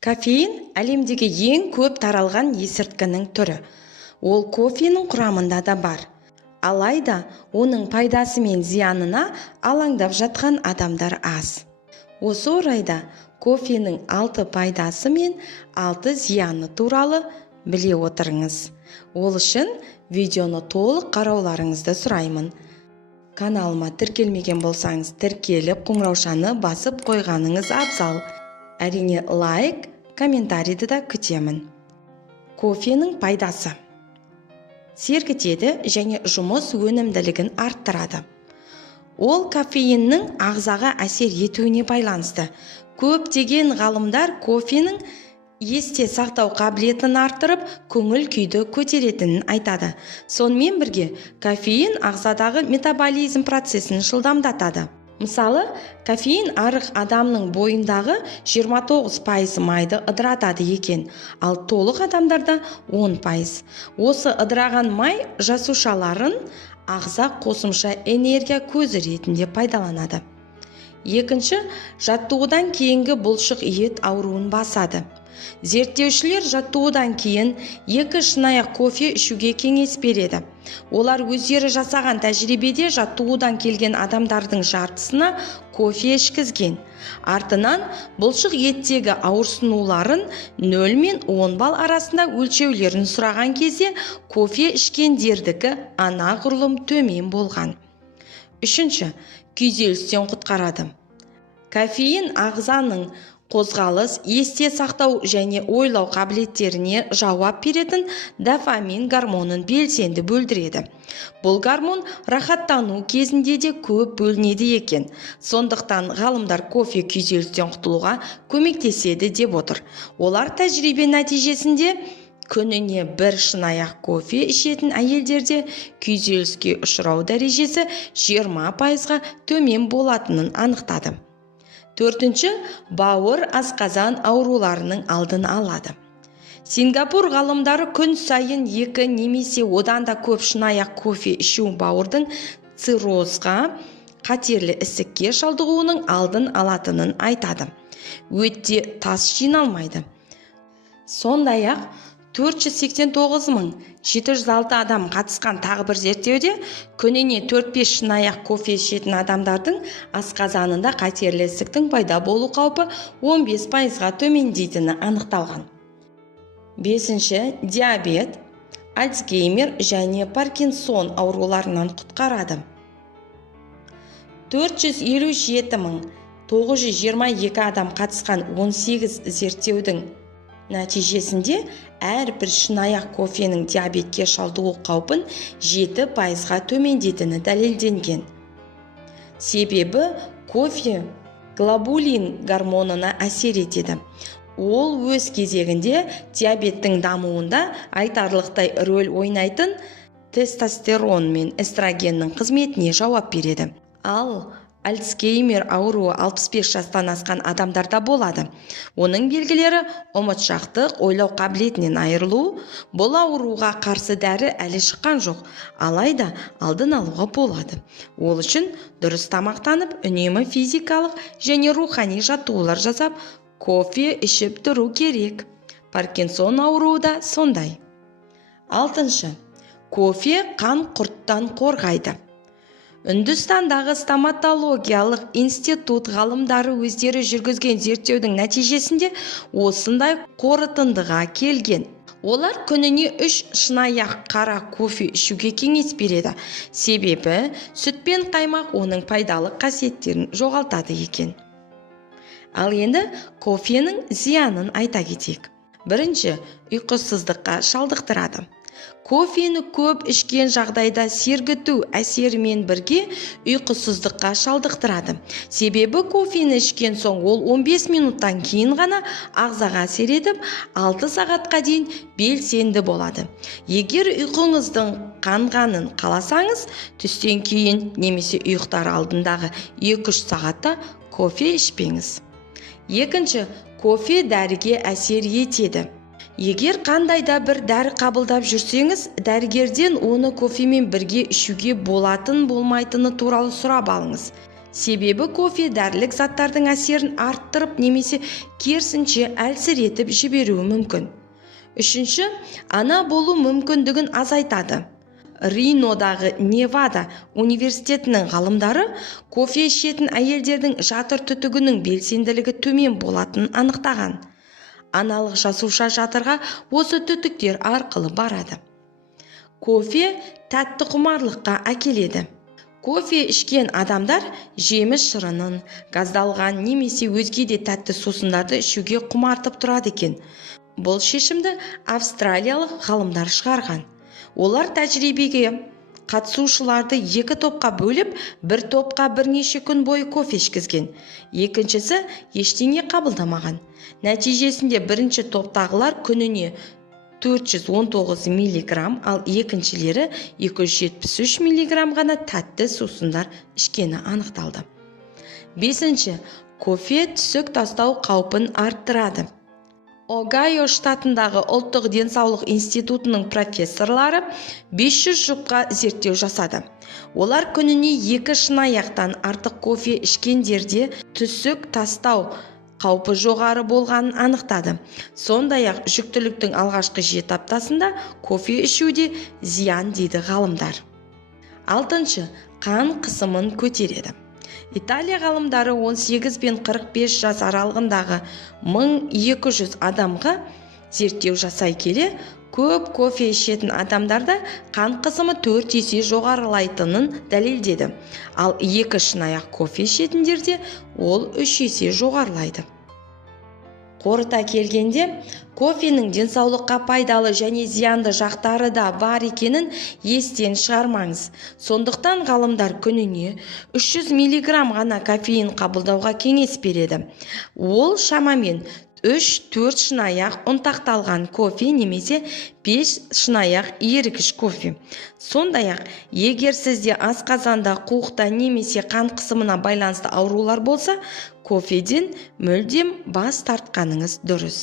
Кофеин әлемдегі ең көп таралған есірткінің түрі. Ол кофенің құрамында да бар. Алайда оның пайдасы мен зиянына алаңдап жатқан адамдар аз. Осы орайда кофенің 6 пайдасы мен 6 зияны туралы біле отырыңыз. Ол үшін видеоны толық қарауларыңызды сұраймын. Каналыма тіркелмеген болсаңыз, тіркеліп қоңыраушаны басып қойғаныңыз абзал. Әрине лайк, комментарийді да күтемін. Кофенің пайдасы. Сергітеді және жұмыс өнімділігін арттырады. Ол кофеиннің ағзаға әсер етуіне байланысты. Көптеген ғалымдар кофенің есте сақтау қабілетін арттырып, көңіл күйді көтеретінін айтады. Сонымен бірге, кофеин ағзадағы метаболизм процесін жылдамдатады. Мысалы, кофеин арық адамның бойындағы 29% майды ыдыратады екен, ал толық адамдарда 10%. Осы ыдыраған май жасушаларын ағза қосымша энергия көзі ретінде пайдаланады. Екінші, жаттығудан кейінгі бұлшық ет ауруын басады. Зерттеушілер жаттығудан кейін 2 шынаяқ кофе ішуге кеңес береді. Олар өздері жасаған тәжірибеде жаттығудан келген адамдардың жартысына кофе ішкізген. Артынан бұлшық еттегі ауырсынуларын 0 мен 10 балл арасында өлшеулерін сұраған кезде кофе ішкендердікі анағұрлым төмен болған. Үшінші, күйзелістен құтқарады. Кофеин ағзаның қозғалыс, есте сақтау және ойлау қабілеттеріне жауап беретін дофамин гормонын белсенді бөлдіреді. Бұл гормон рахаттану кезінде де көп бөлінеді екен. Сондықтан ғалымдар кофе күйзелістен құтылуға көмектеседі деп отыр. Олар тәжірибе нәтижесінде күніне 1 шынаяқ кофе ішетін әйелдерде күйзеліске ұшырау дәрежесі 20%-ға төмен болатынын анықтады. Төртінші, бауыр асқазан ауруларының алдын алады. Сингапур ғалымдары күн сайын 2 немесе одан да көп шынаяқ кофе ішу бауырдың циррозға, қатерлі ісікке шалдығуының алдын алатынын айтады. Өтте тас жиналмайды. Сондай-ақ 489.706 адам қатысқан тағы бір зерттеуде күніне 4-5 шынаяқ кофе ішетін адамдардың асқазанында қатерлі ісіктің пайда болу қаупі 15%-ға төмендейтіні анықталған. Бесінші, диабет, Альцгеймер және Паркинсон ауруларынан құтқарады. 457.922 адам қатысқан 18 зерттеудің нәтижесінде әрбір шынаяқ кофенің диабетке шалдығу қаупін 7%-ға төмендетіні дәлелденген. Себебі кофе глобулин гормонына әсер етеді. Ол өз кезегінде диабеттің дамуында айтарлықтай рөл ойнайтын тестостерон мен эстрогеннің қызметіне жауап береді. Ал Альцгеймер ауруы 65 жастан асқан адамдарда болады. Оның белгілері ұмытшақтық, ойлау қабілетінен айырылу. Бұл ауруға қарсы дәрі әлі шыққан жоқ, алайда алдын алуға болады. Ол үшін дұрыс тамақтанып, үнемі физикалық және рухани жаттығулар жасап, кофе ішіп тұру керек. Паркинсон ауруы да сондай. Алтыншы, кофе қан құрттан қорғайды. Үндістандағы стоматологиялық институт ғалымдары өздері жүргізген зерттеудің нәтижесінде осындай қорытындыға келген. Олар күніне 3 шынаяқ қара кофе ішуге кеңес береді. Себебі сүт пен қаймақ оның пайдалы қасиеттерін жоғалтады екен. Ал енді кофенің зиянын айта кетейік. Бірінші, ұйқысыздыққа шалдықтырады. Кофені көп ішкен жағдайда сергіту әсерімен бірге ұйқысыздыққа шалдықтырады. Себебі кофені ішкен соң ол 15 минуттан кейін ғана ағзаға әсер етіп, 6 сағатқа дейін белсенді болады. Егер ұйқыңыздың қанғанын қаласаңыз, түстен кейін немесе ұйықтар алдындағы 2-3 сағатта кофе ішпеңіз. Екінші, кофе дәріге әсер етеді. Егер қандайда бір дәрі қабылдап жүрсеңіз, дәрігерден оны кофемен бірге ішуге болатын болмайтыны туралы сұрап алыңыз. Себебі кофе дәрілік заттардың әсерін арттырып немесе керісінше әлсіретіп жіберуі мүмкін. Үшінші, ана болу мүмкіндігін азайтады. Ринодағы Невада университетінің ғалымдары кофе ішетін әйелдердің жатыр түтігінің белсенділігі төмен болатынын анықтаған. Аналық жасуша жатырға осы түтіктер арқылы барады. Кофе тәтті құмарлыққа әкеледі. Кофе ішкен адамдар жеміс шырынын, газдалған немесе өзге де тәтті сусындарды ішуге құмартып тұрады екен. Бұл шешімді австралиялық ғалымдар шығарған. Олар тәжірибеге қатысушыларды 2 топқа бөліп, бір топқа бірнеше күн бойы кофе ішкізген. Екіншісі ештеңе қабылдамаған. Нәтижесінде бірінші топтағылар күніне 419 миллиграмм, ал екіншілері 273 миллиграмм ғана тәтті сусындар ішкені анықталды. Бесінші, кофе түсік тастау қаупін арттырады. Огайо штатындағы ұлттық денсаулық институтының профессорлары 500 жұпқа зерттеу жасады. Олар күніне 2 шынаяқтан артық кофе ішкендерде түсік тастау қаупі жоғары болғанын анықтады. Сондай-ақ жүктіліктің алғашқы 7 аптасында кофе ішуде зиян дейді ғалымдар. 6. Қан қысымын көтереді. Италия ғалымдары 18 пен 45 жас аралығындағы 1200 адамға зерттеу жасай келе, көп кофе ішетін адамдарда қан қысымы 4 есе жоғарылайтынын дәлелдеді. Ал 2 шынаяқ кофе ішетіндерде ол 3 есе жоғарылайды. Қорыта келгенде, кофенің денсаулыққа пайдалы және зиянды жақтары да бар екенін естен шығармаңыз. Сондықтан ғалымдар күніне 300 миллиграмм ғана кофеин қабылдауға кеңес береді. Ол шамамен 3-4 шынаяқ ұнтақталған кофе немесе 5 шынаяқ ерігіш кофе. Сондай-ақ, егер сізде асқазанда, қуықта немесе қан қысымына байланысты аурулар болса, кофеден мүлдем бас тартқаныңыз дұрыс.